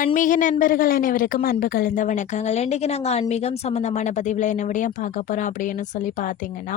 ஆன்மீக நண்பர்கள் அனைவருக்கும் அன்பு கலந்த வணக்கங்கள். இன்றைக்கி நாங்கள் ஆன்மீகம் சம்மந்தமான பதிவில் என்ன விடயம் பார்க்க போகிறோம் அப்படின்னு சொல்லி பார்த்தீங்கன்னா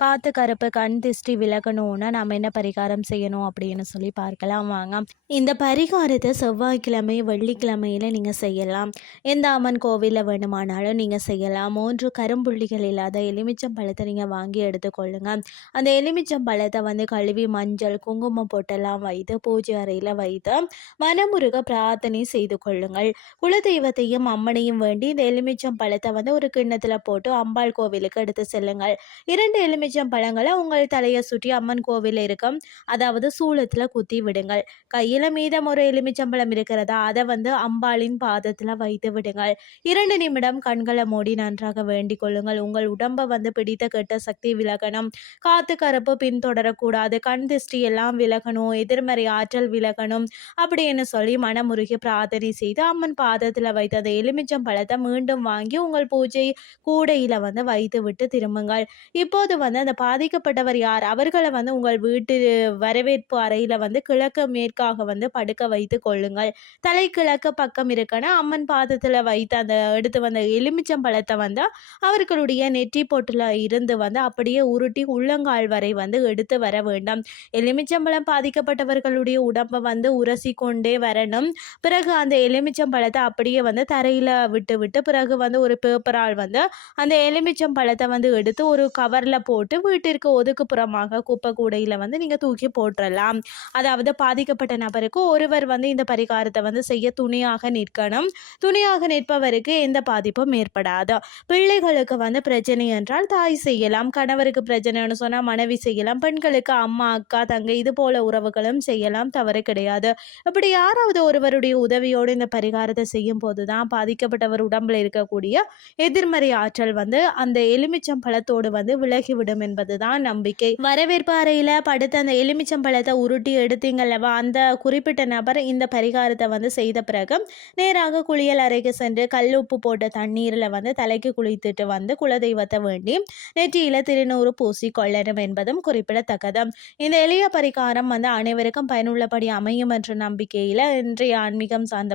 காற்று கருப்பு கண் திஷ்டி விலகணும்னா நாம் என்ன பரிகாரம் செய்யணும் அப்படின்னு சொல்லி பார்க்கலாம். வாங்க. இந்த பரிகாரத்தை செவ்வாய்க்கிழமை வெள்ளிக்கிழமையில் நீங்கள் செய்யலாம். எந்த அம்மன் கோவிலில் வேணுமானாலும் நீங்கள் செய்யலாம். மூன்று கரும்புள்ளிகள் இல்லாத எலுமிச்சம் பழத்தை நீங்கள் வாங்கி எடுத்துக்கொள்ளுங்க. அந்த எலுமிச்சம் பழத்தை வந்து கழுவி மஞ்சள் குங்குமம் போட்டெல்லாம் வைத்து பூஜை அறையில் வைத்து மனமுருக பிரார்த்தனை செய்து கொள்ளுங்கள். குலதெய்வத்தையும் அம்மனையும் வேண்டி இந்த எலுமிச்சம் பழத்தை வந்து ஒரு கிண்ணத்தில் போட்டு அம்பாள் கோவிலுக்கு எடுத்து செல்லுங்கள். இரண்டு எலுமிச்சம் பழங்களை உங்கள் தலையை சுற்றி அம்மன் கோவில் இருக்கும் அதாவது சூளத்தில் குத்தி விடுங்கள். கையில் மீதம் ஒரு எலுமிச்சம்பழம் இருக்கிறதா அதை வந்து அம்பாளின் பாதத்தில் வைத்து விடுங்கள். இரண்டு நிமிடம் கண்களை மூடி நன்றாக வேண்டிக் கொள்ளுங்கள். உங்கள் உடம்பை வந்து பிடித்த கெட்ட சக்தி விலகணும். காத்து கருப்பு பின்தொடரக்கூடாது கண் திஷ்டி எல்லாம் விலகணும். எதிர்மறை ஆற்றல் விலகணும் அப்படின்னு சொல்லி மனமுருகி பிரார்த்தனை செய்து அம்மன் பாதத்தில் வைத்து அந்த எலுமிச்சம் பழத்தை மீண்டும் வாங்கி உங்கள் பூஜை கூடையில் வந்து வைத்து விட்டு திரும்புங்கள். இப்போது வந்து அந்த பாதிக்கப்பட்டவர் யார்? அவர்களை வந்து உங்கள் வீட்டு வரவேற்பு அறையில் வந்து கிழக்கு மேற்காக வந்து படுக்க வைத்து கொள்ளுங்கள். தலை கிழக்கு பக்கம் இருக்கனா அம்மன் பாதத்தில் வைத்து அந்த எடுத்து வந்த எலுமிச்சம் பழத்தை வந்து அவர்களுடைய நெற்றி பொட்டில் இருந்து வந்து அப்படியே உருட்டி உள்ளங்கால் வரை வந்து எடுத்து வர வேண்டும். எலுமிச்சம்பழம் பாதிக்கப்பட்டவர்களுடைய உடம்பை வந்து உரசி கொண்டே வரணும். பிறகு அந்த எலுமிச்சம் பழத்தை அப்படியே வந்து தரையில் விட்டு விட்டு பிறகு வந்து ஒரு பேப்பரால் வந்து அந்த எலுமிச்சம் பழத்தை வந்து எடுத்து ஒரு கவரில் போட்டு வீட்டிற்கு ஒதுக்குப்புறமாக குப்பை கூடையில் வந்து நீங்கள் தூக்கி போட்டுடலாம் அதாவது பாதிக்கப்பட்ட நபருக்கு ஒருவர் வந்து இந்த பரிகாரத்தை வந்து செய்ய துணியாக நிற்கணும். துணியாக நிற்பவருக்கு எந்த பாதிப்பும் ஏற்படாது. பிள்ளைகளுக்கு வந்து பிரச்சனை என்றால் தாய் செய்யலாம் கணவருக்கு பிரச்சனைன்னு சொன்னால் மனைவி செய்யலாம் பெண்களுக்கு அம்மா அக்கா தங்கை இது போல உறவுகளும் செய்யலாம் தவறு கிடையாது. இப்படி யாராவது ஒருவருடைய உதவியோடு இந்த பரிகாரத்தை செய்யும் போது தான் பாதிக்கப்பட்டவர் உடம்பில் இருக்கக்கூடிய எதிர்மறை ஆற்றல் வந்து அந்த எலுமிச்சம் பழத்தோடு வந்து விலகிவிடும் என்பது தான் நம்பிக்கை. வரவேற்பு அறையில் படுத்த அந்த எலுமிச்சம் பழத்தை உருட்டி எடுத்தீங்கல்லவா அந்த குறிப்பிட்ட நபர் இந்த பரிகாரத்தை வந்து செய்த பிறகு நேராக குளியல் அறைக்கு சென்று கல் உப்பு போட்ட தண்ணீரில் வந்து தலைக்கு குளித்துட்டு வந்து குலதெய்வத்தை வேண்டி நெற்றியில் திருநூறு பூசி கொள்ளணும் என்பதும் குறிப்பிடத்தக்கது. இந்த எளிய பரிகாரம் வந்து அனைவருக்கும் பயனுள்ளபடி அமையும் என்ற நம்பிக்கையில் இன்றைய ஆன்மீகம் சார்ந்த